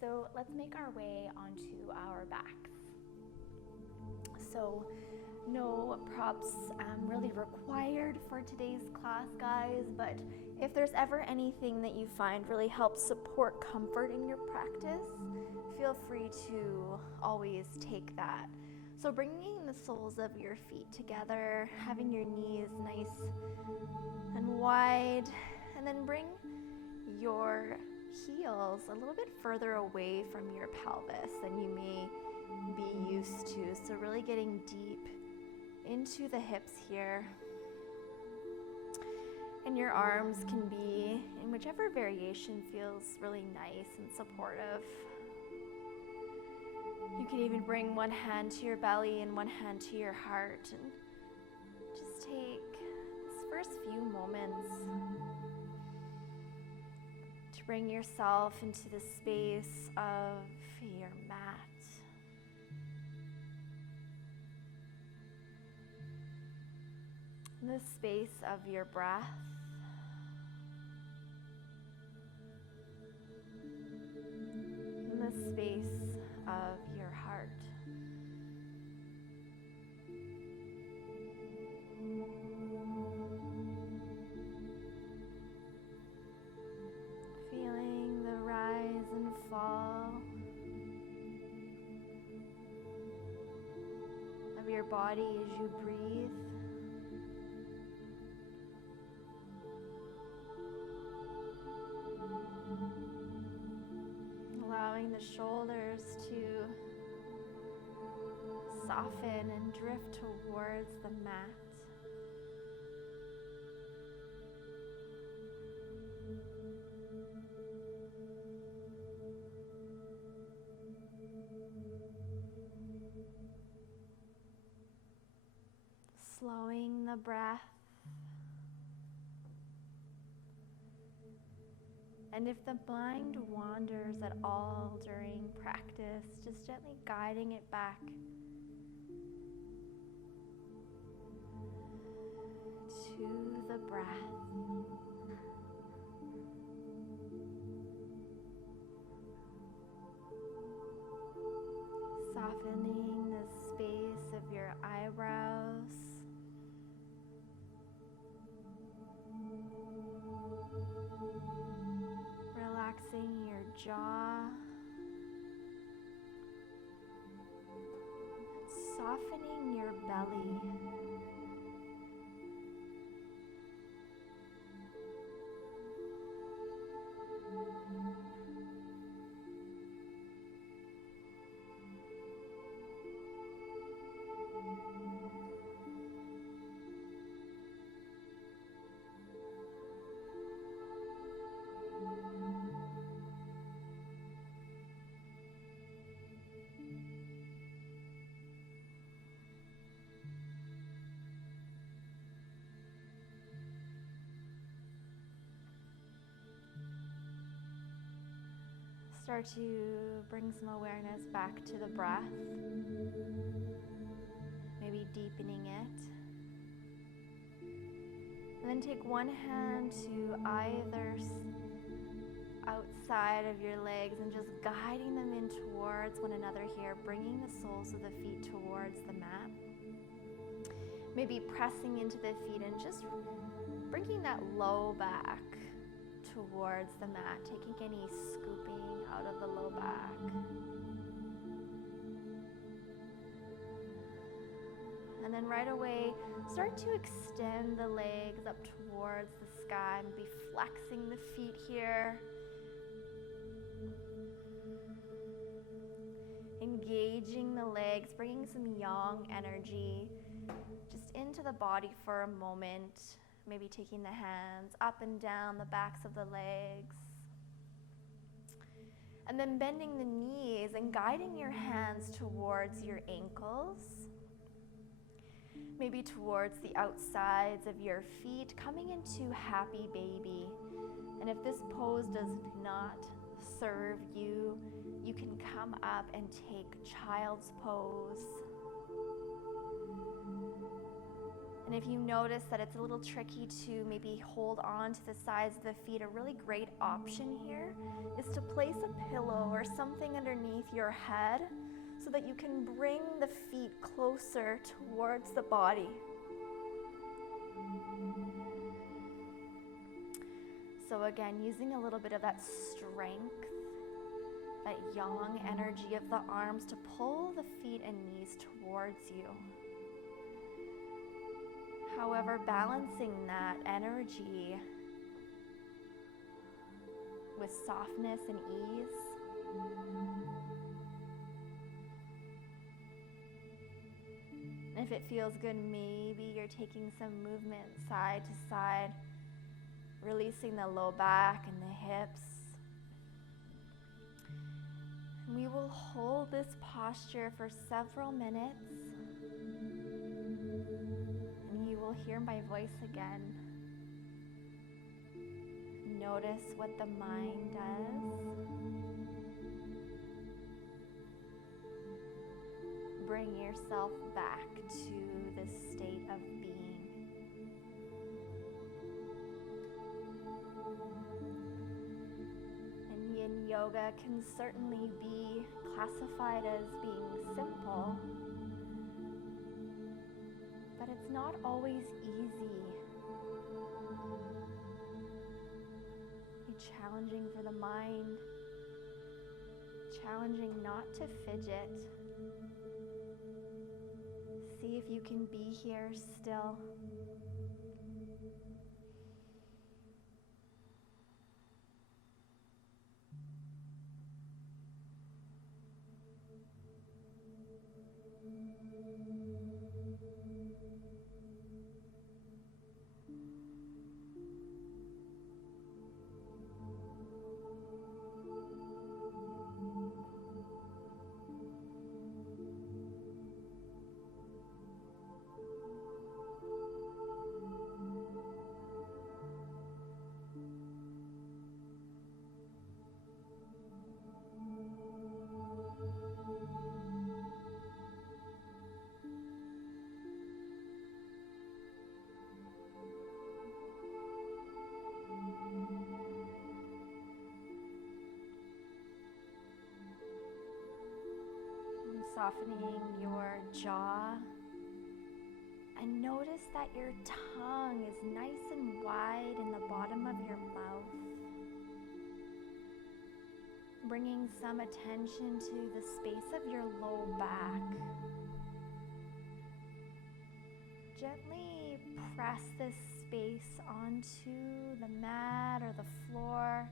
So let's make our way onto our backs. So no props really required for today's class, guys, but if there's ever anything that you find really helps support comfort in your practice, feel free to always take that. So bringing the soles of your feet together, having your knees nice and wide, and then bring your heels a little bit further away from your pelvis than you may be used to. So really getting deep into the hips here. And your arms can be in whichever variation feels really nice and supportive. You can even bring one hand to your belly and one hand to your heart, and just take this first few moments to bring yourself into the space of your mat. The space of your breath. And the space of your heart. Feeling the rise and fall of your body as you breathe. Allowing the shoulders to soften and drift towards the mat. Slowing the breath. And if the mind wanders at all during practice, just gently guiding it back to the breath. Softening the space of your eyebrows. Relaxing your jaw, softening your belly, start to bring some awareness back to the breath, maybe deepening it. And then take one hand to either outside of your legs and just guiding them in towards one another here, bringing the soles of the feet towards the mat. Maybe pressing into the feet and just bringing that low back towards the mat, taking any scooping out of the low back. And then right away, start to extend the legs up towards the sky and be flexing the feet here. Engaging the legs, bringing some yang energy just into the body for a moment. Maybe taking the hands up and down the backs of the legs. And then bending the knees and guiding your hands towards your ankles. Maybe towards the outsides of your feet, coming into happy baby. And if this pose does not serve you, you can come up and take child's pose. And if you notice that it's a little tricky to maybe hold on to the sides of the feet, a really great option here is to place a pillow or something underneath your head so that you can bring the feet closer towards the body. So again, using a little bit of that strength, that yang energy of the arms to pull the feet and knees towards you. However, balancing that energy with softness and ease. And if it feels good, maybe you're taking some movement side to side, releasing the low back and the hips. And we will hold this posture for several minutes. And you will hear my voice again. Notice what the mind does. Bring yourself back to this state of being. And yin yoga can certainly be classified as being simple, but it's not always easy. It's challenging for the mind, challenging not to fidget. See if you can be here still. Softening your jaw, and notice that your tongue is nice and wide in the bottom of your mouth. Bringing some attention to the space of your low back. Gently press this space onto the mat or the floor.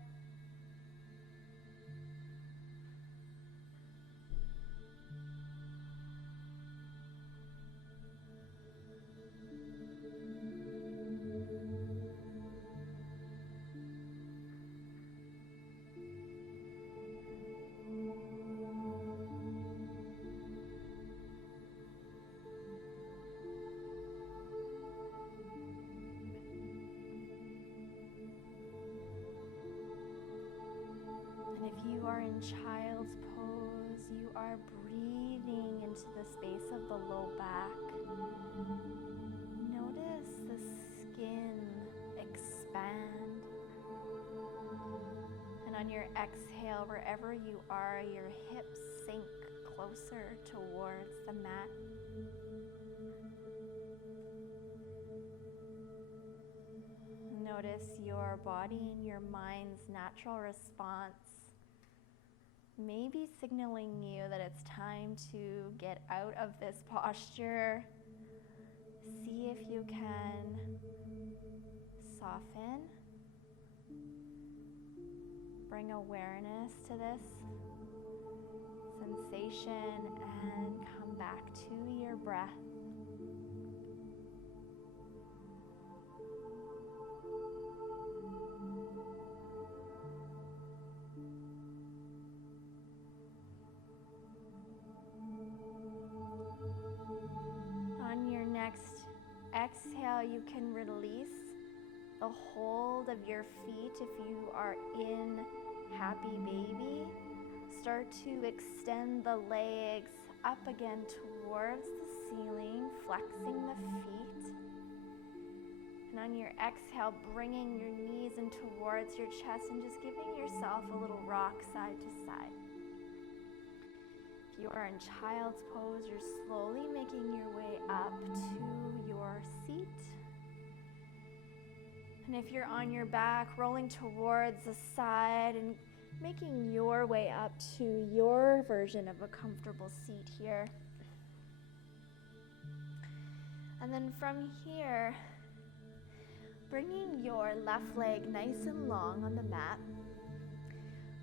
If you are in child's pose, you are breathing into the space of the low back. Notice the skin expand. And on your exhale, wherever you are, your hips sink closer towards the mat. Notice your body and your mind's natural response, maybe signaling you that it's time to get out of this posture. See if you can soften. Bring awareness to this sensation and come back to your breath. On your next exhale, you can release the hold of your feet if you are in happy baby. Start to extend the legs up again towards the ceiling, flexing the feet. And on your exhale, bringing your knees in towards your chest and just giving yourself a little rock side to side. If you are in child's pose, you're slowly making your way up to your seat. And if you're on your back, rolling towards the side and making your way up to your version of a comfortable seat here. And then from here, bringing your left leg nice and long on the mat,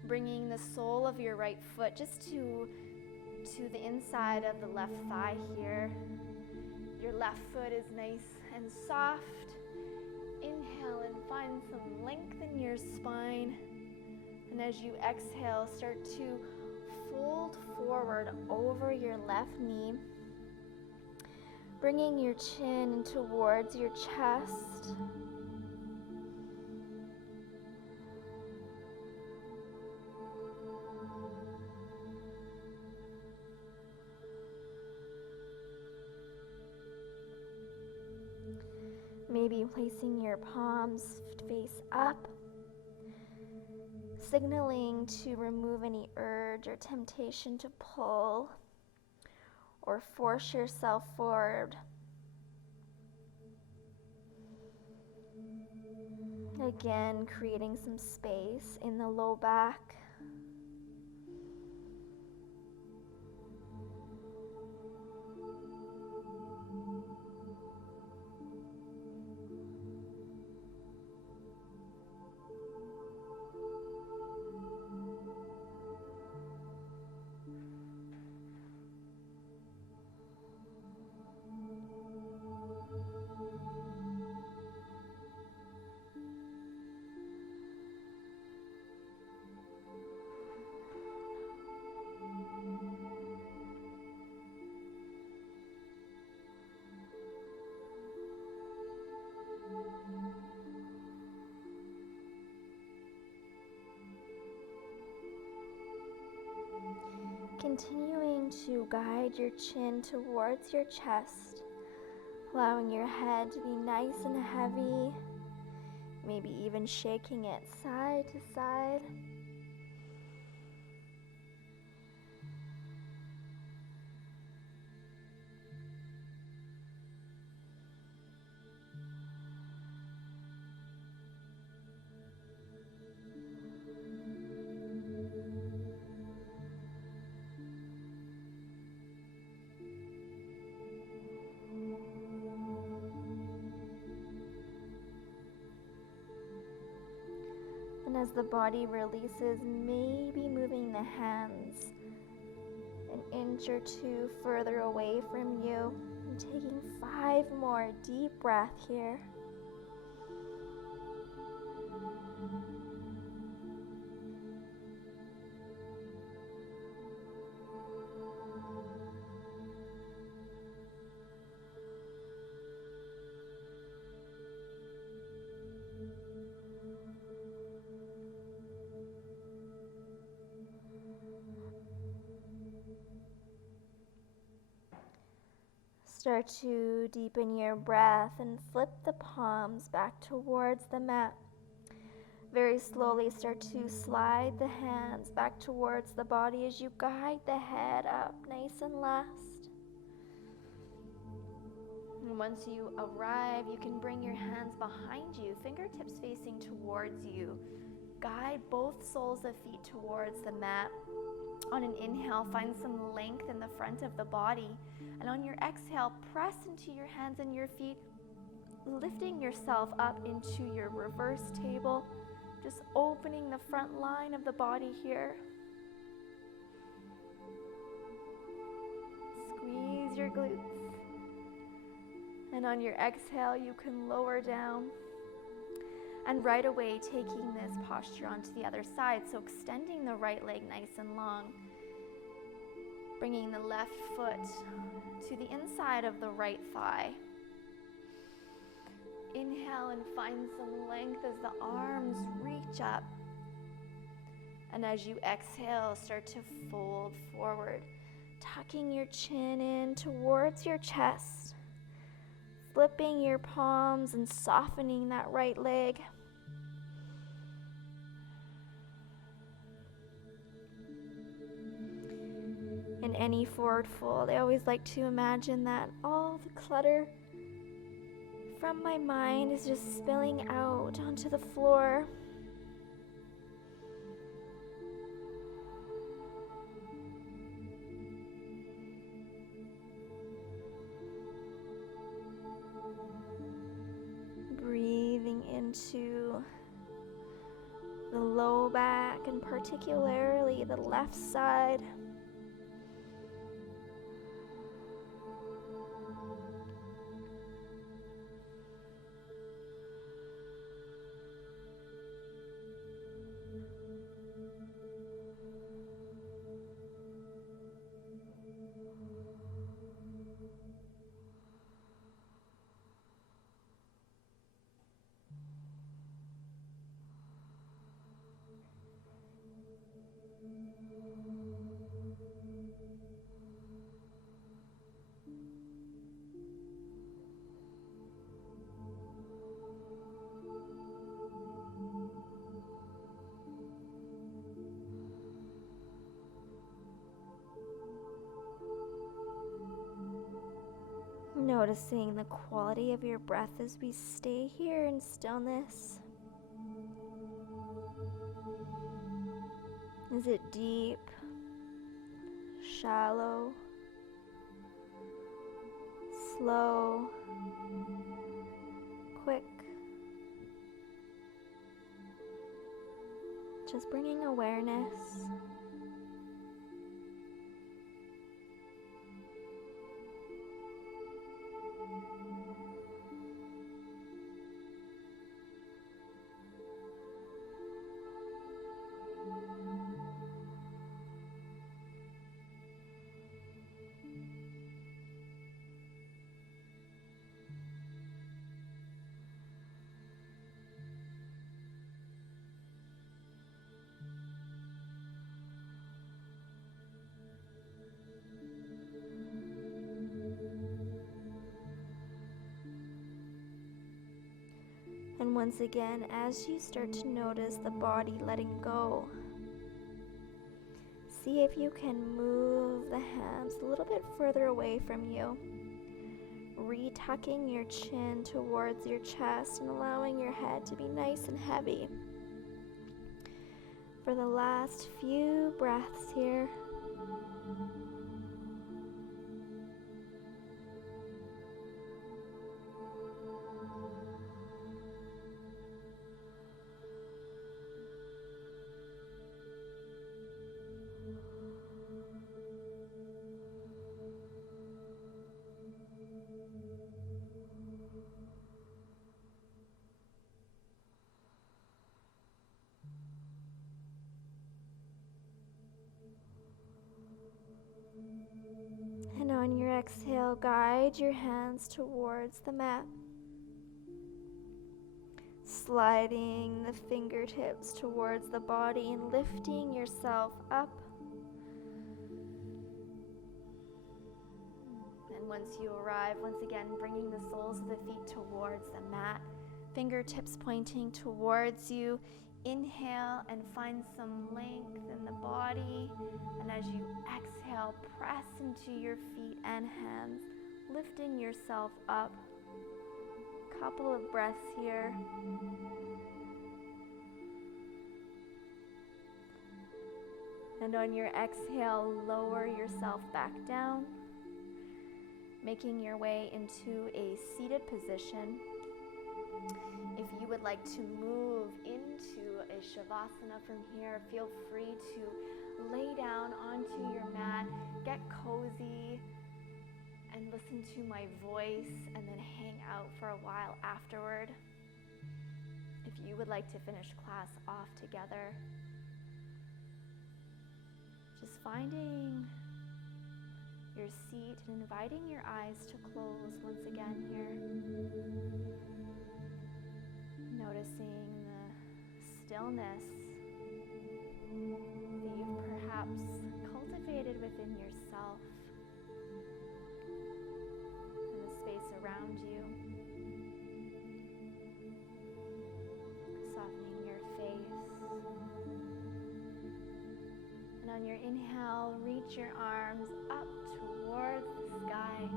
bringing the sole of your right foot just to the inside of the left thigh here. Your left foot is nice and soft. Inhale and find some length in your spine. And as you exhale, start to fold forward over your left knee, bringing your chin towards your chest. Maybe placing your palms face up, signaling to remove any urge or temptation to pull or force yourself forward. Again, creating some space in the low back. Continuing to guide your chin towards your chest, allowing your head to be nice and heavy, maybe even shaking it side to side. And as the body releases, maybe moving the hands an inch or two further away from you, and taking 5 more deep breaths here. Start to deepen your breath and flip the palms back towards the mat. Very slowly start to slide the hands back towards the body as you guide the head up nice and last. And once you arrive, you can bring your hands behind you, fingertips facing towards you. Guide both soles of feet towards the mat. On an inhale, find some length in the front of the body. And on your exhale, press into your hands and your feet, lifting yourself up into your reverse table, just opening the front line of the body here. Squeeze your glutes. And on your exhale, you can lower down. And right away, taking this posture onto the other side. So extending the right leg nice and long. Bringing the left foot to the inside of the right thigh. Inhale and find some length as the arms reach up. And as you exhale, start to fold forward, tucking your chin in towards your chest. flipping your palms and softening that right leg. In any forward fold, I always like to imagine that all the clutter from my mind is just spilling out onto the floor. Breathing into the low back and particularly the left side. Noticing the quality of your breath as we stay here in stillness. Is it deep, shallow, slow, quick? Just bringing awareness. And once again, as you start to notice the body letting go, see if you can move the hands a little bit further away from you, retucking your chin towards your chest and allowing your head to be nice and heavy. For the last few breaths here. And on your exhale, guide your hands towards the mat, sliding the fingertips towards the body and lifting yourself up. And once you arrive, once again, bringing the soles of the feet towards the mat, fingertips pointing towards you. Inhale and find some length in the body. And as you exhale, press into your feet and hands, lifting yourself up. Couple of breaths here. And on your exhale, lower yourself back down, making your way into a seated position. If you would like to move into a shavasana from here, feel free to lay down onto your mat, get cozy, and listen to my voice, and then hang out for a while afterward. If you would like to finish class off together, just finding your seat and inviting your eyes to close once again here. Noticing the stillness that you've perhaps cultivated within yourself and the space around you. On your inhale, reach your arms up towards the sky,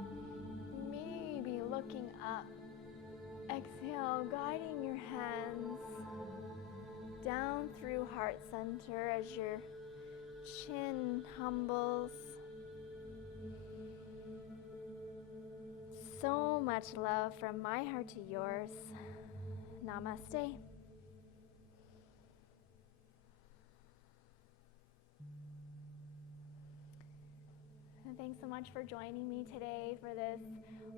maybe looking up. Exhale, guiding your hands down through heart center as your chin humbles. So much love from my heart to yours. Namaste. And thanks so much for joining me today for this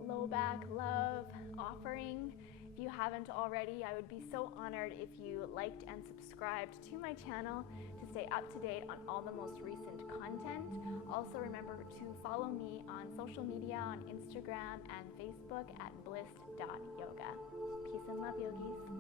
low back love offering. If you haven't already, I would be so honored if you liked and subscribed to my channel to stay up to date on all the most recent content. Also remember to follow me on social media on Instagram and Facebook at blissed.yoga. Peace and love, yogis.